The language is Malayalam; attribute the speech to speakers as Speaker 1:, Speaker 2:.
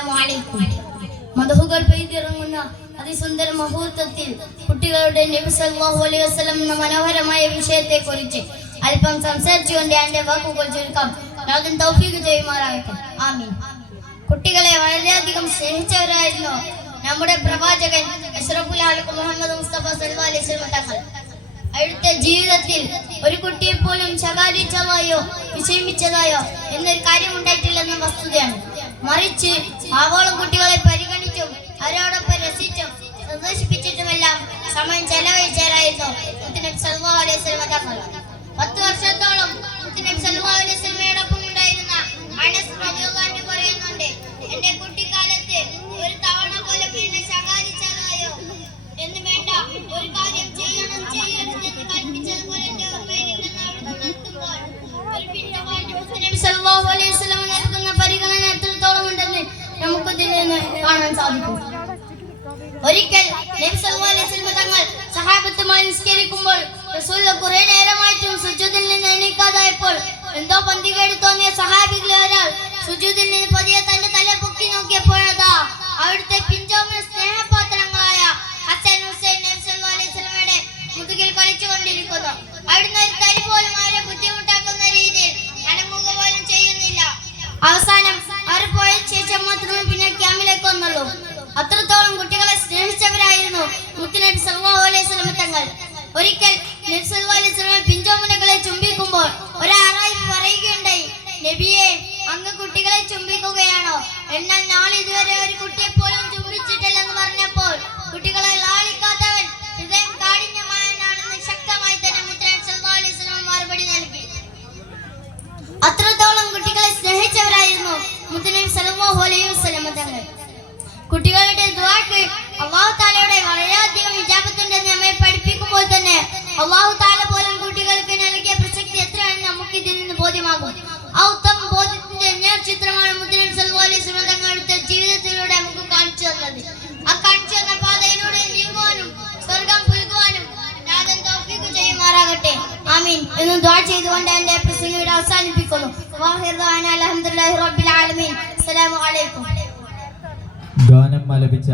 Speaker 1: അസ്സലാമു അലൈക്കും മധുഹുകൾ പെയ്തിറങ്ങുന്ന അതിസുന്ദര മുഹൂർത്തത്തിൽ കുട്ടികളുടെ നബി സല്ലല്ലാഹു അലൈഹി വസല്ലം എന്ന മനോഹരമായ വിഷയത്തെ കുറിച്ച് അല്പം സംസാരിച്ചുകൊണ്ട് എന്റെ വാക്കുകൾ ചുരുക്കാം. തൗഫീഖ് ചെയ്യുമാറാകട്ടെ. ആമീൻ. കുട്ടികളെ വളരെയധികം സ്നേഹിച്ചവരായിരുന്നു നമ്മുടെ പ്രവാചകൻ അഷ്റഫുൽ മുഹമ്മദ് മുസ്തഫ സല്ലല്ലാഹു അലൈഹി വസല്ലം തങ്ങൾ. അവിടുത്തെ ജീവിതത്തിൽ ഒരു കുട്ടിയെ പോലും ശകാരിച്ചതായോ വിഷമിച്ചതായോ എന്നൊരു കാര്യം ഉണ്ടായിട്ടില്ലെന്ന വസ്തുതയാണ്. മറിച്ച് ആവോളം കുട്ടികളെ പരിഗണിച്ചും അവരോടൊപ്പം രസിച്ചും കാണാൻ സാധിക്കും. ഒരിക്കൽ തങ്ങൾ സഹാബത്തുമായി നിസ്കരിക്കുമ്പോൾ കുറെ നേരമായിട്ടും സുജൂദിൽ നിന്ന് എണീക്കാതായപ്പോൾ എന്തോ പന്തികേട് തോന്നിയ സഹാബികളിൽ ഒരാൾ സുജൂദിൽ നിന്ന് പതിയെ തന്റെ തല പൊക്കി നോക്കിയപ്പോഴതാ അവിടുത്തെ പിഞ്ചോമന സ്നേഹപാത്രങ്ങളായ ഹസൻ ഹുസൈൻ നബി സല്ലല്ലാഹു അലൈഹി വസല്ലമയുടെ മുതുകിൽ കളിച്ചുകൊണ്ടിരിക്കുന്നു. അവിടുന്ന് ഒരു തരി പോലും അവരെ ബുദ്ധിമുട്ടാക്കുന്ന രീതിയിൽ അത്രത്തോളം കുട്ടികളെ സ്നേഹിച്ചവരായിരുന്നു മുത്തുനബി സല്ലല്ലാഹു അലൈഹി വസല്ലം തങ്ങൾ. ഒരിക്കൽ നബി സല്ലല്ലാഹു അലൈഹി വസല്ലം പിഞ്ചോമനകളെ ചുംബിക്കുമ്പോൾ ഒരാറായി പറയുകയുണ്ടായി നബിയെ അങ്ങ് കുട്ടികളെ ചുംബിക്കുകയാണോ? എന്നാൽ നാളെ ഇതുവരെ ഒരു കുട്ടിയെ പോലും ചുംബിച്ചിട്ടില്ലെന്ന് പറഞ്ഞപ്പോൾ കുട്ടികളെ കുട്ടികളുടെ ദുആക്ക് അല്ലാഹു തആലയുടെ വളരെയധികം വിജാപത്തുണ്ടെന്ന് നമ്മെ പഠിപ്പിക്കുമ്പോൾ തന്നെ അല്ലാഹു താല പോലും കുട്ടികൾക്ക് നൽകിയ പ്രസക്തി എത്രയാണെന്ന് നമുക്ക് ഇതിൽ നിന്ന് ബോധ്യമാകും. ആ ഉത്തമ ബോധ്യത്തിന്റെ നേർ ചിത്രമാണ് മുദ്രൻ സൽവാലി തങ്ങളുടെ ജീവിതത്തിലൂടെ നമുക്ക് കാണിച്ചു തന്നത്. ആ കാണിച്ചു തന്ന പാതയിലൂടെ നീങ്ങുവാനും സ്വർഗം പുൽകുവാനും നാഥൻ തൗഫീഖ് ചെയ്യുമാറാകട്ടെ. ആമീൻ. എന്ന് ദുആ ചെയ്തുകൊണ്ട് എന്റെ പ്രസംഗം അവസാനിപ്പിക്കുന്നു. അൽഹംദുലില്ലാഹി റബ്ബിൽ ആലമീൻ. അസ്സലാമു അലൈക്കും.
Speaker 2: ഗാനം ആലപിച്ച